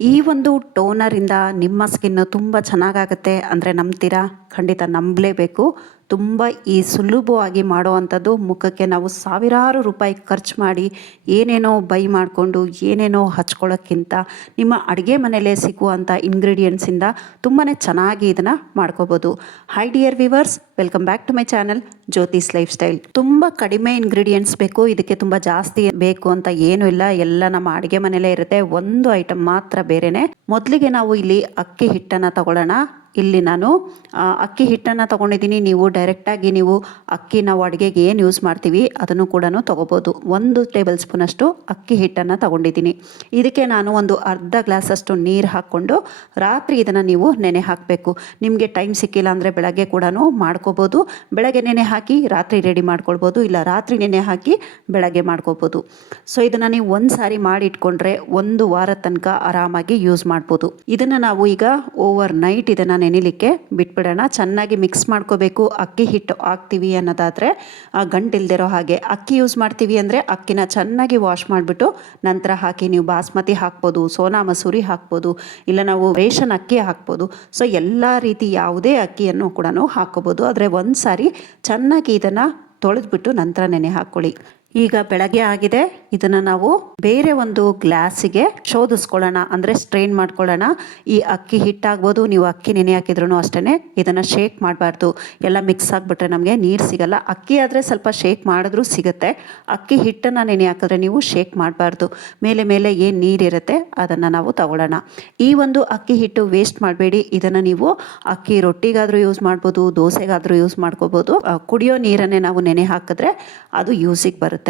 ಈ ಒಂದು ಟೋನರಿಂದ ನಿಮ್ಮ ಸ್ಕಿನ್ನು ತುಂಬ ಚೆನ್ನಾಗಾಗುತ್ತೆ ಅಂದರೆ ನಂಬ್ತೀರಾ? ಖಂಡಿತ ನಂಬಲೇಬೇಕು. ತುಂಬ ಸುಲಭವಾಗಿ ಮಾಡುವಂಥದ್ದು. ಮುಖಕ್ಕೆ ನಾವು ಸಾವಿರಾರು ರೂಪಾಯಿ ಖರ್ಚು ಮಾಡಿ ಏನೇನೋ ಬೈ ಮಾಡಿಕೊಂಡು ಏನೇನೋ ಹಚ್ಕೊಳ್ಳೋಕ್ಕಿಂತ ನಿಮ್ಮ ಅಡುಗೆ ಮನೆಯಲ್ಲೇ ಸಿಗುವಂಥ ಇಂಗ್ರೀಡಿಯೆಂಟ್ಸಿಂದ ತುಂಬಾ ಚೆನ್ನಾಗಿ ಇದನ್ನು ಮಾಡ್ಕೋಬೋದು. Hi dear viewers, welcome back to my channel Jyothi's lifestyle. ತುಂಬ ಕಡಿಮೆ ಇಂಗ್ರೀಡಿಯೆಂಟ್ಸ್ ಬೇಕು, ಇದಕ್ಕೆ ತುಂಬ ಜಾಸ್ತಿ ಬೇಕು ಅಂತ ಏನೂ ಇಲ್ಲ. ಎಲ್ಲ ನಮ್ಮ ಅಡುಗೆ ಮನೆಯಲ್ಲೇ ಇರುತ್ತೆ. ಒಂದು ಐಟಮ್ ಮಾತ್ರ ಬೇರೆನೆ. ಮೊದಲಿಗೆ ನಾವು ಇಲ್ಲಿ ಅಕ್ಕಿ ಹಿಟ್ಟನ್ನು ತಗೊಳ್ಳೋಣ. ಇಲ್ಲಿ ನಾನು ಅಕ್ಕಿ ಹಿಟ್ಟನ್ನು ತೊಗೊಂಡಿದ್ದೀನಿ. ನೀವು ಡೈರೆಕ್ಟಾಗಿ ಅಕ್ಕಿ ನಾವು ಅಡುಗೆಗೆ ಏನು ಯೂಸ್ ಮಾಡ್ತೀವಿ ಅದನ್ನು ಕೂಡ ತೊಗೋಬೋದು. 1 ಟೇಬಲ್ ಸ್ಪೂನಷ್ಟು ಅಕ್ಕಿ ಹಿಟ್ಟನ್ನು ತೊಗೊಂಡಿದ್ದೀನಿ. ಇದಕ್ಕೆ ನಾನು ಒಂದು ಅರ್ಧ ಗ್ಲಾಸಷ್ಟು ನೀರು ಹಾಕ್ಕೊಂಡು ರಾತ್ರಿ ಇದನ್ನು ನೀವು ನೆನೆ ಹಾಕಬೇಕು. ನಿಮಗೆ ಟೈಮ್ ಸಿಕ್ಕಿಲ್ಲ ಅಂದರೆ ಬೆಳಗ್ಗೆ ಕೂಡ ಮಾಡ್ಕೋಬೋದು. ಬೆಳಗ್ಗೆ ನೆನೆ ಹಾಕಿ ರಾತ್ರಿ ರೆಡಿ ಮಾಡ್ಕೊಳ್ಬೋದು, ಇಲ್ಲ ರಾತ್ರಿ ನೆನೆ ಹಾಕಿ ಬೆಳಗ್ಗೆ ಮಾಡ್ಕೋಬೋದು. ಸೊ ಇದನ್ನು ನೀವು ಒಂದು ಸಾರಿ ಮಾಡಿ ಇಟ್ಕೊಂಡ್ರೆ 1 ವಾರದ ತನಕ ಆರಾಮಾಗಿ ಯೂಸ್ ಮಾಡ್ಬೋದು. ಇದನ್ನು ನಾವು ಈಗ ಓವರ್ ನೈಟ್ ಇದನ್ನು ನೆನೆಲಿಕ್ಕೆ ಬಿಟ್ಬಿಡೋಣ. ಚೆನ್ನಾಗಿ ಮಿಕ್ಸ್ ಮಾಡ್ಕೋಬೇಕು. ಅಕ್ಕಿ ಹಿಟ್ಟು ಹಾಕ್ತೀವಿ ಅನ್ನೋದಾದರೆ ಗಂಟಿಲ್ದಿರೋ ಹಾಗೆ, ಅಕ್ಕಿ ಯೂಸ್ ಮಾಡ್ತೀವಿ ಅಂದರೆ ಅಕ್ಕಿನ ಚೆನ್ನಾಗಿ ವಾಶ್ ಮಾಡಿಬಿಟ್ಟು ನಂತರ ಹಾಕಿ. ನೀವು ಬಾಸ್ಮತಿ ಹಾಕ್ಬೋದು, ಸೋನಾ ಮಸೂರಿ ಹಾಕ್ಬೋದು, ಇಲ್ಲ ನಾವು ರೇಷನ್ ಅಕ್ಕಿ ಹಾಕ್ಬೋದು. ಸೊ ಎಲ್ಲ ರೀತಿ ಯಾವುದೇ ಅಕ್ಕಿಯನ್ನು ಕೂಡ ಹಾಕ್ಕೋಬೋದು. ಆದರೆ ಒಂದು ಸಾರಿ ಚೆನ್ನಾಗಿ ಇದನ್ನು ತೊಳೆದ್ಬಿಟ್ಟು ನಂತರ ನೆನೆ ಹಾಕ್ಕೊಳ್ಳಿ. ಈಗ ಬೆಳಗ್ಗೆ ಆಗಿದೆ. ಇದನ್ನು ನಾವು ಬೇರೆ ಒಂದು ಗ್ಲಾಸಿಗೆ ಶೋಧಿಸ್ಕೊಳ್ಳೋಣ, ಅಂದರೆ ಸ್ಟ್ರೈನ್ ಮಾಡ್ಕೊಳ್ಳೋಣ. ಈ ಅಕ್ಕಿ ಹಿಟ್ಟಾಗ್ಬೋದು, ನೀವು ಅಕ್ಕಿ ನೆನೆ ಹಾಕಿದ್ರೂ ಅಷ್ಟೇ ಇದನ್ನು ಶೇಕ್ ಮಾಡಬಾರ್ದು. ಎಲ್ಲ ಮಿಕ್ಸ್ ಆಗಿಬಿಟ್ರೆ ನಮಗೆ ನೀರು ಸಿಗಲ್ಲ. ಅಕ್ಕಿ ಆದರೆ ಸ್ವಲ್ಪ ಶೇಕ್ ಮಾಡಿದ್ರೂ ಸಿಗುತ್ತೆ. ಅಕ್ಕಿ ಹಿಟ್ಟನ್ನು ನೆನೆ ಹಾಕಿದ್ರೆ ನೀವು ಶೇಕ್ ಮಾಡಬಾರ್ದು. ಮೇಲೆ ಮೇಲೆ ಏನು ನೀರಿರುತ್ತೆ ಅದನ್ನು ನಾವು ತಗೊಳ್ಳೋಣ. ಈ ಒಂದು ಅಕ್ಕಿ ಹಿಟ್ಟು ವೇಸ್ಟ್ ಮಾಡಬೇಡಿ. ಇದನ್ನು ನೀವು ಅಕ್ಕಿ ರೊಟ್ಟಿಗಾದರೂ ಯೂಸ್ ಮಾಡ್ಬೋದು, ದೋಸೆಗಾದರೂ ಯೂಸ್ ಮಾಡ್ಕೋಬೋದು. ಕುಡಿಯೋ ನೀರನ್ನೇ ನಾವು ನೆನೆ ಹಾಕಿದ್ರೆ ಅದು ಯೂಸಿಗೆ ಬರುತ್ತೆ.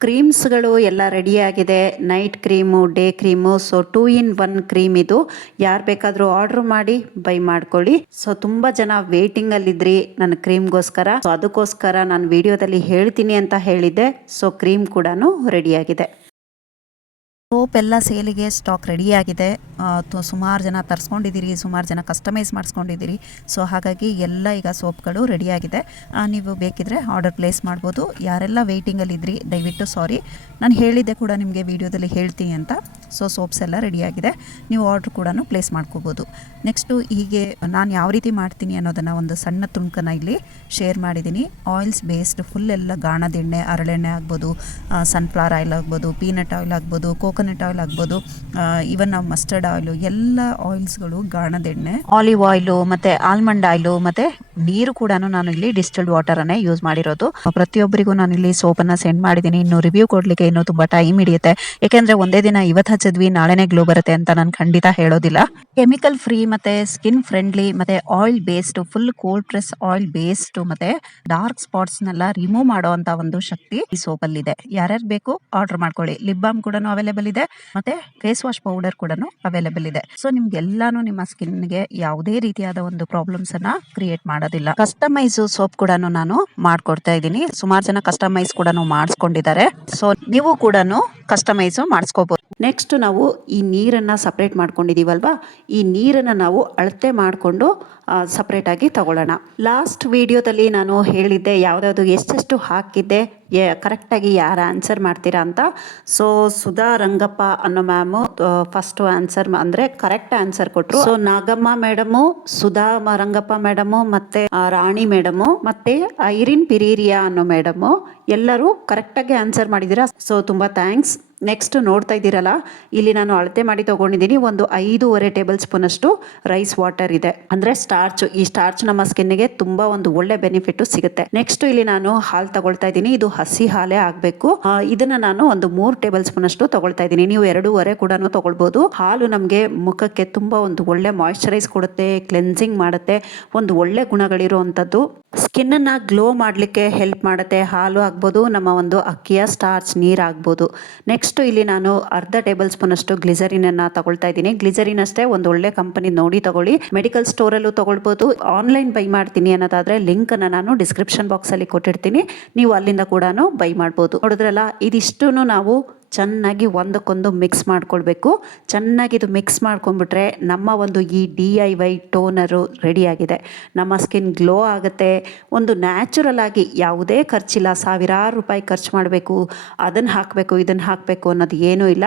ಕ್ರೀಮ್ಸ್ಗಳು ಎಲ್ಲ ರೆಡಿಯಾಗಿದೆ. Night cream, day cream. So 2 in 1 cream ಇದು. ಯಾರು ಬೇಕಾದರೂ ಆರ್ಡ್ರ್ ಮಾಡಿ ಬೈ ಮಾಡ್ಕೊಳ್ಳಿ. ಸೊ ತುಂಬ ಜನ ವೇಟಿಂಗಲ್ಲಿದ್ರಿ ನನ್ನ ಕ್ರೀಮ್ಗೋಸ್ಕರ. ಸೊ ಅದಕ್ಕೋಸ್ಕರ ನಾನು ವಿಡಿಯೋದಲ್ಲಿ ಹೇಳ್ತೀನಿ ಅಂತ ಹೇಳಿದ್ದೆ. ಸೊ ಕ್ರೀಮ್ ಕೂಡ ರೆಡಿಯಾಗಿದೆ. ಸೋಪ್ ಎಲ್ಲ ಸೇಲಿಗೆ ಸ್ಟಾಕ್ ರೆಡಿಯಾಗಿದೆ. ಸುಮಾರು ಜನ ತರಿಸ್ಕೊಂಡಿದ್ದೀರಿ, ಸುಮಾರು ಜನ ಕಸ್ಟಮೈಸ್ ಮಾಡಿಸ್ಕೊಂಡಿದ್ದೀರಿ. ಸೊ ಹಾಗಾಗಿ ಎಲ್ಲ ಈಗ ಸೋಪ್ಗಳು ರೆಡಿಯಾಗಿದೆ. ನೀವು ಬೇಕಿದ್ರೆ ಆರ್ಡರ್ ಪ್ಲೇಸ್ ಮಾಡ್ಬೋದು. ಯಾರೆಲ್ಲ ವೆಯ್ಟಿಂಗಲ್ಲಿದ್ರಿ ದಯವಿಟ್ಟು ಸಾರಿ, ನಾನು ಹೇಳಿದ್ದೆ ಕೂಡ ನಿಮಗೆ ವಿಡಿಯೋದಲ್ಲಿ ಹೇಳ್ತೀನಿ ಅಂತ. ಸೊ ಸೋಪ್ಸ್ ಎಲ್ಲ ರೆಡಿಯಾಗಿದೆ, ನೀವು ಆರ್ಡ್ರ್ ಕೂಡ ಪ್ಲೇಸ್ ಮಾಡ್ಕೋಬೋದು. ನೆಕ್ಸ್ಟು ಹೀಗೆ ನಾನು ಯಾವ ರೀತಿ ಮಾಡ್ತೀನಿ ಅನ್ನೋದನ್ನು ಒಂದು ಸಣ್ಣ ತುಣುಕನ್ನು ಇಲ್ಲಿ ಶೇರ್ ಮಾಡಿದ್ದೀನಿ. ಆಯಿಲ್ಸ್ ಬೇಸ್ಡ್ ಫುಲ್ ಎಲ್ಲ ಗಾಣದೆಣ್ಣೆ, ಹರಳೆಣ್ಣೆ ಆಗ್ಬೋದು, ಸನ್ಫ್ಲವರ್ ಆಯಿಲ್ ಆಗ್ಬೋದು, ಪೀನಟ್ ಆಯಿಲ್ ಆಗ್ಬೋದು, ಕೋಕೋನಟ್ ಆಯಿಲ್ ಆಗ್ಬೋದು, ಈವನ್ ನಾವು ಮಸ್ಟರ್ಡ್ ಆಯಿಲು, ಎಲ್ಲ ಆಯಿಲ್ಸ್ಗಳು, ಗಾಣದೆಣ್ಣೆ, ಆಲಿವ್ ಆಯಿಲು, ಮತ್ತು ಆಲ್ಮಂಡ್ ಆಯಿಲು, ಮತ್ತು ನೀರು ಕೂಡ ನಾನು ಇಲ್ಲಿ ಡಿಸ್ಟಿಲ್ಡ್ ವಾಟರನ್ನೇ ಯೂಸ್ ಮಾಡಿರೋದು. ಪ್ರತಿಯೊಬ್ಬರಿಗೂ ನಾನು ಇಲ್ಲಿ ಸೋಪನ್ನು ಸೆಂಡ್ ಮಾಡಿದ್ದೀನಿ. ಇನ್ನು ರಿವ್ಯೂ ಕೊಡಲಿಕ್ಕೆ ಇನ್ನೂ ತುಂಬ ಟೈಮ್ ಹಿಡಿಯುತ್ತೆ. ಯಾಕೆಂದರೆ ಒಂದೇ ದಿನ ಇವತ್ತು ಹಚ್ಚಿದ್ವಿ ನಾಳೆನೇ ಗ್ಲೋ ಬರುತ್ತೆ ಅಂತ ನಾನು ಖಂಡಿತ ಹೇಳೋದಿಲ್ಲ. ಕೆಮಿಕಲ್ ಫ್ರೀ ಮತ್ತು ಸ್ಕಿನ್ ಫ್ರೆಂಡ್ಲಿ ಮತ್ತು oil based, full cold press oil based ಮತ್ತು ಡಾರ್ಕ್ ಸ್ಪಾಟ್ಸ್ನೆಲ್ಲ ರಿಮೂವ್ ಮಾಡುವಂಥ ಒಂದು ಶಕ್ತಿ ಈ ಸೋಪಲ್ಲಿದೆ. ಯಾರ್ಯಾರು ಬೇಕು ಆರ್ಡರ್ ಮಾಡ್ಕೊಳ್ಳಿ. ಲಿಪ್ ಬಾಮ್ ಕೂಡ ಅವೈಲೇಬಲ್ ಇದೆ, ಮತ್ತೆ ಫೇಸ್ ವಾಶ್ ಪೌಡರ್ ಕೂಡ ಅವೈಲೇಬಲ್ ಇದೆ. ಸೊ ನಿಮ್ಗೆಲ್ಲಾನು ನಿಮ್ಮ ಸ್ಕಿನ್ಗೆ ಯಾವುದೇ ರೀತಿಯಾದ ಒಂದು ಪ್ರಾಬ್ಲಮ್ಸ್ ಅನ್ನ ಕ್ರಿಯೇಟ್ ಮಾಡೋದಿಲ್ಲ. ಕಸ್ಟಮೈಸ್ ಸೋಪ್ ಕೂಡ ನಾನು ಮಾಡ್ಕೊಡ್ತಾ ಇದ್ದೀನಿ. ಸುಮಾರು ಜನ ಕಸ್ಟಮೈಸ್ ಕೂಡ ಮಾಡಿಸ್ಕೊಂಡಿದ್ದಾರೆ. ಸೊ ನೀವು ಕೂಡ ಕಸ್ಟಮೈಸ್ ಮಾಡಿಸ್ಕೋಬಹುದು. ನೆಕ್ಸ್ಟ್ ನಾವು ಈ ನೀರನ್ನು ಸಪ್ರೇಟ್ ಮಾಡ್ಕೊಂಡಿದ್ದೀವಲ್ವಾ, ಈ ನೀರನ್ನು ನಾವು ಅಳತೆ ಮಾಡಿಕೊಂಡು ಸಪ್ರೇಟಾಗಿ ತಗೊಳ್ಳೋಣ. ಲಾಸ್ಟ್ ವಿಡಿಯೋದಲ್ಲಿ ನಾನು ಹೇಳಿದ್ದೆ ಯಾವುದಾದ್ರು ಎಷ್ಟೆಷ್ಟು ಹಾಕಿದ್ದೆ, ಕರೆಕ್ಟಾಗಿ ಯಾರು ಆನ್ಸರ್ ಮಾಡ್ತೀರಾ ಅಂತ. ಸೊ ಸುಧಾ ರಂಗಪ್ಪ ಅನ್ನೋ ಮ್ಯಾಮು ಫಸ್ಟ್ ಆನ್ಸರ್ ಅಂದರೆ ಕರೆಕ್ಟ್ ಆನ್ಸರ್ ಕೊಟ್ಟರು. So Nagamma madam, Sudha Rangappa madam, ಮತ್ತು ರಾಣಿ ಮೇಡಮು, ಮತ್ತು ಐರಿನ್ ಪಿರೀರಿಯಾ ಅನ್ನೋ ಮೇಡಮು ಎಲ್ಲರೂ ಕರೆಕ್ಟಾಗಿ ಆನ್ಸರ್ ಮಾಡಿದ್ದೀರಾ. ಸೊ ತುಂಬ ಥ್ಯಾಂಕ್ಸ್. ನೆಕ್ಸ್ಟ್ ನೋಡ್ತಾ ಇದ್ದೀರಲ್ಲ, ಇಲ್ಲಿ ನಾನು ಅಳತೆ ಮಾಡಿ ತೊಗೊಂಡಿದ್ದೀನಿ. ಒಂದು 5.5 ಟೇಬಲ್ ಸ್ಪೂನಷ್ಟು ರೈಸ್ ವಾಟರ್ ಇದೆ, ಅಂದರೆ ಸ್ಟಾರ್ಚ್. ಈ ಸ್ಟಾರ್ಚ್ ನಮ್ಮ ಸ್ಕಿನ್ಗೆ ತುಂಬ ಒಂದು ಒಳ್ಳೆ ಬೆನಿಫಿಟ್ ಸಿಗುತ್ತೆ. ನೆಕ್ಸ್ಟ್ ಇಲ್ಲಿ ನಾನು ಹಾಲು ತಗೊಳ್ತಾ ಇದ್ದೀನಿ. ಇದು ಹಸಿ ಹಾಲೇ ಆಗಬೇಕು. ಇದನ್ನ ನಾನು ಒಂದು 3 ಟೇಬಲ್ ಸ್ಪೂನ್ ಅಷ್ಟು ತಗೊಳ್ತಾ ಇದ್ದೀನಿ. ನೀವು 2.5 ಕೂಡ ತಗೊಳ್ಬೋದು. ಹಾಲು ನಮಗೆ ಮುಖಕ್ಕೆ ತುಂಬ ಒಂದು ಒಳ್ಳೆ ಮಾಯಿಶ್ಚರೈಸ್ ಕೊಡುತ್ತೆ, ಕ್ಲೆನ್ಸಿಂಗ್ ಮಾಡುತ್ತೆ, ಒಂದು ಒಳ್ಳೆ ಗುಣಗಳಿರುವಂಥದ್ದು. ಸ್ಕಿನ್ನನ್ನು ಗ್ಲೋ ಮಾಡಲಿಕ್ಕೆ ಹೆಲ್ಪ್ ಮಾಡುತ್ತೆ. ಹಾಲು ಆಗ್ಬೋದು, ನಮ್ಮ ಒಂದು ಅಕ್ಕಿಯ ಸ್ಟಾರ್ಚ್ ನೀರು ಆಗ್ಬೋದು. ನೆಕ್ಸ್ಟ್ ಇಲ್ಲಿ ನಾನು ಅರ್ಧ ಟೇಬಲ್ ಸ್ಪೂನ್ ಅಷ್ಟು ಗ್ಲಿಸರಿನನ್ನು ತಗೊಳ್ತಾ ಇದ್ದೀನಿ. ಗ್ಲಿಸರಿನ್ ಅಷ್ಟೇ ಒಂದು ಒಳ್ಳೆ ಕಂಪನಿ ನೋಡಿ ತಗೊಳ್ಳಿ. ಮೆಡಿಕಲ್ ಸ್ಟೋರಲ್ಲೂ ತಗೊಳ್ಬೋದು. ಆನ್ಲೈನ್ ಬೈ ಮಾಡ್ತೀನಿ ಅನ್ನೋದಾದರೆ ಲಿಂಕನ್ನು ನಾನು ಡಿಸ್ಕ್ರಿಪ್ಷನ್ ಬಾಕ್ಸಲ್ಲಿ ಕೊಟ್ಟಿರ್ತೀನಿ, ನೀವು ಅಲ್ಲಿಂದ ಕೂಡ ಬೈ ಮಾಡ್ಬೋದು. ನೋಡಿದ್ರಲ್ಲ, ಇದಿಷ್ಟು ನಾವು ಚೆನ್ನಾಗಿ ಒಂದಕ್ಕೊಂದು ಮಿಕ್ಸ್ ಮಾಡ್ಕೊಳ್ಬೇಕು. ಚೆನ್ನಾಗಿ ಇದು ಮಿಕ್ಸ್ ಮಾಡ್ಕೊಂಡ್ಬಿಟ್ರೆ ನಮ್ಮ ಒಂದು ಈ DIY ಟೋನರು ರೆಡಿಯಾಗಿದೆ. ನಮ್ಮ ಸ್ಕಿನ್ ಗ್ಲೋ ಆಗುತ್ತೆ. ಒಂದು ನ್ಯಾಚುರಲ್ ಆಗಿ ಯಾವುದೇ ಖರ್ಚಿಲ್ಲ, ಸಾವಿರಾರು ರೂಪಾಯಿ ಖರ್ಚು ಮಾಡಬೇಕು, ಅದನ್ನು ಹಾಕಬೇಕು ಇದನ್ನು ಹಾಕಬೇಕು ಅನ್ನೋದು ಏನೂ ಇಲ್ಲ.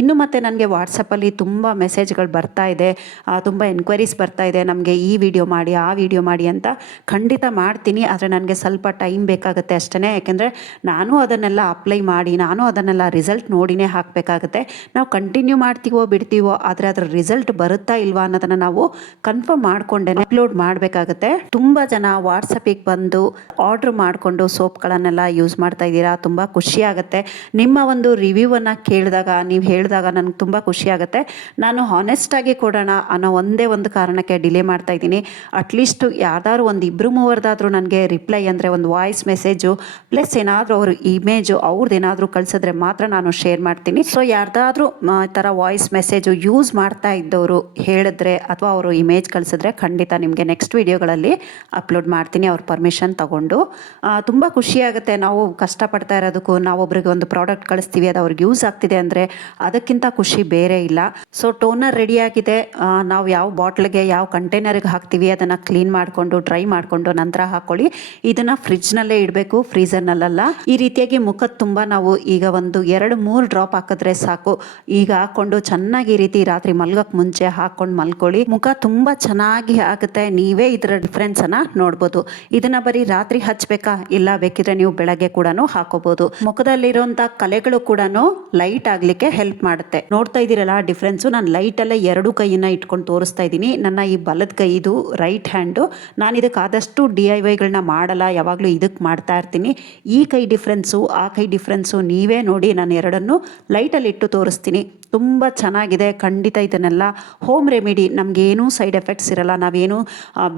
ಇನ್ನು ಮತ್ತು ನನಗೆ ವಾಟ್ಸಪ್ಪಲ್ಲಿ ತುಂಬ ಮೆಸೇಜ್ಗಳು ಬರ್ತಾ ಇದೆ, ತುಂಬ ಎನ್ಕ್ವೈರೀಸ್ ಬರ್ತಾ ಇದೆ, ನಮಗೆ ಈ ವಿಡಿಯೋ ಮಾಡಿ ಆ ವಿಡಿಯೋ ಮಾಡಿ ಅಂತ. ಖಂಡಿತ ಮಾಡ್ತೀನಿ, ಆದರೆ ನನಗೆ ಸ್ವಲ್ಪ ಟೈಮ್ ಬೇಕಾಗುತ್ತೆ ಅಷ್ಟೇ. ಯಾಕೆಂದರೆ ನಾನು ಅದನ್ನೆಲ್ಲ ಅಪ್ಲೈ ಮಾಡಿ ನಾನು ಅದನ್ನೆಲ್ಲ ರಿಸಲ್ಟ್ ನೋಡಿನೇ ಹಾಕಬೇಕಾಗುತ್ತೆ. ನಾವು ಕಂಟಿನ್ಯೂ ಮಾಡ್ತೀವೋ ಬಿಡ್ತೀವೋ, ಆದರೆ ಅದರ ರಿಸಲ್ಟ್ ಬರುತ್ತಾ ಇಲ್ವಾ ಅನ್ನೋದನ್ನು ನಾವು ಕನ್ಫರ್ಮ್ ಮಾಡಿಕೊಂಡೇ ಅಪ್ಲೋಡ್ ಮಾಡಬೇಕಾಗುತ್ತೆ. ತುಂಬ ಜನ ವಾಟ್ಸಪ್ಪಿಗೆ ಬಂದು ಆರ್ಡ್ರ್ ಮಾಡಿಕೊಂಡು ಸೋಪ್ಗಳನ್ನೆಲ್ಲ ಯೂಸ್ ಮಾಡ್ತಾ ಇದ್ದೀರಾ. ತುಂಬ ಖುಷಿಯಾಗುತ್ತೆ ನಿಮ್ಮ ಒಂದು ರಿವ್ಯೂವನ್ನು ಕೇಳಿದಾಗ, ನೀವು ಹೇಳಿದಾಗ ನನಗೆ ತುಂಬ ಖುಷಿಯಾಗುತ್ತೆ. ನಾನು ಹಾನೆಸ್ಟಾಗಿ ಕೊಡೋಣ ಅನ್ನೋ ಒಂದೇ ಒಂದು ಕಾರಣಕ್ಕೆ ಡಿಲೇ ಮಾಡ್ತಾ ಇದ್ದೀನಿ. ಅಟ್ಲೀಸ್ಟ್ ಯಾವ್ದಾದ್ರು ಒಂದು ಇಬ್ಬರು ಮೂವರದಾದರೂ ನನಗೆ ರಿಪ್ಲೈ ಅಂದರೆ ಒಂದು ವಾಯ್ಸ್ ಮೆಸೇಜು ಪ್ಲಸ್ ಏನಾದರೂ ಅವರು ಇಮೇಜು ಅವ್ರದ್ದು ಏನಾದರೂ ಕಳಿಸಿದ್ರೆ ಮಾತ್ರ ನಾನು ಶೇರ್ ಮಾಡ್ತೀನಿ. ಸೊ ಯಾರ್ದಾದ್ರೂ ಈ ಥರ ವಾಯ್ಸ್ ಮೆಸೇಜು ಯೂಸ್ ಮಾಡ್ತಾ ಇದ್ದವರು ಹೇಳಿದ್ರೆ ಅಥವಾ ಅವರು ಇಮೇಜ್ ಕಳಿಸಿದ್ರೆ ಖಂಡಿತ ನಿಮಗೆ ನೆಕ್ಸ್ಟ್ ವೀಡಿಯೋಗಳಲ್ಲಿ ಅಪ್ಲೋಡ್ ಮಾಡ್ತೀನಿ ಅವ್ರ ಪರ್ಮಿಷನ್ ತಗೊಂಡು. ತುಂಬ ಖುಷಿಯಾಗುತ್ತೆ. ನಾವು ಕಷ್ಟಪಡ್ತಾ ಇರೋದಕ್ಕೂ ನಾವೊಬ್ರಿಗೆ ಒಂದು ಪ್ರಾಡಕ್ಟ್ ಕಳಿಸ್ತೀವಿ, ಅದು ಅವ್ರಿಗೆ ಯೂಸ್ ಆಗ್ತಿದೆ ಅಂದರೆ ಅದಕ್ಕಿಂತ ಖುಷಿ ಬೇರೆ ಇಲ್ಲ. ಸೊ ಟೋನರ್ ರೆಡಿಯಾಗಿದೆ. ನಾವು ಯಾವ ಬಾಟ್ಲಿಗೆ ಯಾವ ಕಂಟೈನರ್ಗೆ ಹಾಕ್ತೀವಿ ಅದನ್ನು ಕ್ಲೀನ್ ಮಾಡಿಕೊಂಡು ಡ್ರೈ ಮಾಡಿಕೊಂಡು ನಂತರ ಹಾಕ್ಕೊಳ್ಳಿ. ಇದನ್ನು ಫ್ರಿಜ್ನಲ್ಲೇ ಇಡಬೇಕು, ಫ್ರೀಝರ್ನಲ್ಲ. ಈ ರೀತಿಯಾಗಿ ಮುಖದ ತುಂಬ ನಾವು ಈಗ ಒಂದು 2-3 ಡ್ರಾಪ್ ಹಾಕಿದ್ರೆ ಸಾಕು. ಈಗ ಹಾಕ್ಕೊಂಡು ಚೆನ್ನಾಗಿ ಈ ರೀತಿ ರಾತ್ರಿ ಮಲ್ಗೋಕ್ಕೆ ಮುಂಚೆ ಹಾಕ್ಕೊಂಡು ಮಲ್ಕೊಳ್ಳಿ. ಮುಖ ತುಂಬ ಚೆನ್ನಾಗಿ ಆಗುತ್ತೆ. ನೀವೇ ಇದರ ಡಿಫ್ರೆನ್ಸನ್ನು ನೋಡ್ಬೋದು. ಇದನ್ನು ಬರೀ ರಾತ್ರಿ ಹಚ್ಚಬೇಕಾ? ಇಲ್ಲ, ಬೇಕಿದ್ರೆ ನೀವು ಬೆಳಗ್ಗೆ ಕೂಡ ಹಾಕೋಬಹುದು. ಮುಖದಲ್ಲಿರುವಂಥ ಕಲೆಗಳು ಕೂಡ ಲೈಟ್ ಆಗಲಿಕ್ಕೆ ಹೆಲ್ಪ್ ಮಾಡುತ್ತೆ. ನೋಡ್ತಾ ಇದ್ದೀರಲ್ಲ ಡಿಫ್ರೆನ್ಸು. ನಾನು ಲೈಟಲ್ಲೇ 2 ಕೈಯನ್ನ ಇಟ್ಕೊಂಡು ತೋರಿಸ್ತಾ ಇದ್ದೀನಿ. ನನ್ನ ಈ ಬಲದ ಕೈ, ಇದು ರೈಟ್ ಹ್ಯಾಂಡು. ನಾನು ಇದಕ್ಕೆ ಆದಷ್ಟು DIYಗಳನ್ನ ಮಾಡಲ್ಲ, ಯಾವಾಗಲೂ ಇದಕ್ಕೆ ಮಾಡ್ತಾ ಇರ್ತೀನಿ. ಈ ಕೈ ಡಿಫ್ರೆನ್ಸು ಆ ಕೈ ಡಿಫ್ರೆನ್ಸು ನೀವೇ ನೋಡಿ. ನಾನು ಎರಡನ್ನು ಲೈಟಲ್ಲಿ ಇಟ್ಟು ತೋರಿಸ್ತೀನಿ. ತುಂಬ ಚೆನ್ನಾಗಿದೆ. ಖಂಡಿತ ಇದನ್ನೆಲ್ಲ ಹೋಮ್ ರೆಮಿಡಿ, ನಮಗೇನೂ ಸೈಡ್ ಎಫೆಕ್ಟ್ಸ್ ಇರಲ್ಲ. ನಾವೇನು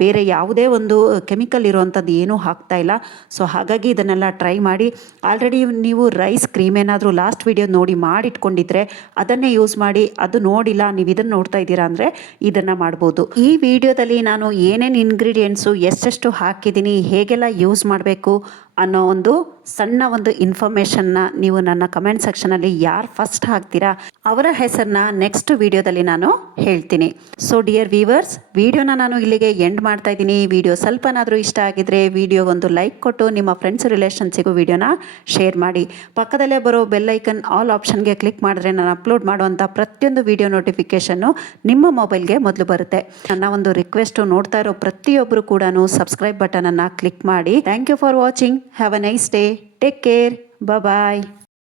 ಬೇರೆ ಯಾವುದೇ ಒಂದು ಕೆಮಿಕಲ್ ಇರುವಂಥದ್ದು ಏನೂ ಹಾಕ್ತಾ ಇಲ್ಲ. ಸೊ ಹಾಗಾಗಿ ಇದನ್ನೆಲ್ಲ ಟ್ರೈ ಮಾಡಿ. ಆಲ್ರೆಡಿ ನೀವು ರೈಸ್ ಕ್ರೀಮ್ ಏನಾದರೂ ಲಾಸ್ಟ್ ವಿಡಿಯೋ ನೋಡಿ ಮಾಡಿಟ್ಕೊಂಡಿದ್ರೆ ಅದನ್ನೇ ಯೂಸ್ ಮಾಡಿ. ಅದು ನೋಡಿಲ್ಲ, ನೀವು ಇದನ್ನು ನೋಡ್ತಾ ಇದ್ದೀರಾ ಅಂದರೆ ಇದನ್ನು ಮಾಡ್ಬೋದು. ಈ ವಿಡಿಯೋದಲ್ಲಿ ನಾನು ಏನೇನು ಇಂಗ್ರೀಡಿಯೆಂಟ್ಸು ಎಷ್ಟೆಷ್ಟು ಹಾಕಿದ್ದೀನಿ, ಹೇಗೆಲ್ಲ ಯೂಸ್ ಮಾಡಬೇಕು ಅನ್ನೋ ಒಂದು ಸಣ್ಣ ಒಂದು ಇನ್ಫಾರ್ಮೇಷನ್ನ ನೀವು ನನ್ನ ಕಮೆಂಟ್ ಸೆಕ್ಷನಲ್ಲಿ ಯಾರು ಫಸ್ಟ್ ಹಾಕ್ತೀರಾ ಅವರ ಹೆಸರನ್ನ ನೆಕ್ಸ್ಟ್ ವಿಡಿಯೋದಲ್ಲಿ ನಾನು ಹೇಳ್ತೀನಿ. ಸೊ ಡಿಯರ್ ವ್ಯೂವರ್ಸ್, ವಿಡಿಯೋನ ನಾನು ಇಲ್ಲಿಗೆ ಎಂಡ್ ಮಾಡ್ತಾ ಇದ್ದೀನಿ. ವಿಡಿಯೋ ಸ್ವಲ್ಪನಾದರೂ ಇಷ್ಟ ಆಗಿದ್ರೆ ವಿಡಿಯೋಗೊಂದು ಲೈಕ್ ಕೊಟ್ಟು ನಿಮ್ಮ ಫ್ರೆಂಡ್ಸ್ ರಿಲೇಷನ್ಸಿಗೂ ವಿಡಿಯೋನ ಶೇರ್ ಮಾಡಿ. ಪಕ್ಕದಲ್ಲೇ ಬರೋ ಬೆಲ್ ಐಕನ್ ಆಲ್ ಆಪ್ಷನ್ಗೆ ಕ್ಲಿಕ್ ಮಾಡಿದ್ರೆ ನಾನು ಅಪ್ಲೋಡ್ ಮಾಡುವಂಥ ಪ್ರತಿಯೊಂದು ವಿಡಿಯೋ ನೋಟಿಫಿಕೇಷನ್ನು ನಿಮ್ಮ ಮೊಬೈಲ್ಗೆ ಮೊದಲು ಬರುತ್ತೆ. ನನ್ನ ಒಂದು ರಿಕ್ವೆಸ್ಟು, ನೋಡ್ತಾ ಇರೋ ಪ್ರತಿಯೊಬ್ಬರು ಕೂಡ ಸಬ್ಸ್ಕ್ರೈಬ್ ಬಟನನ್ನು ಕ್ಲಿಕ್ ಮಾಡಿ. Thank you for watching. Have a nice day. Take care. Bye-bye.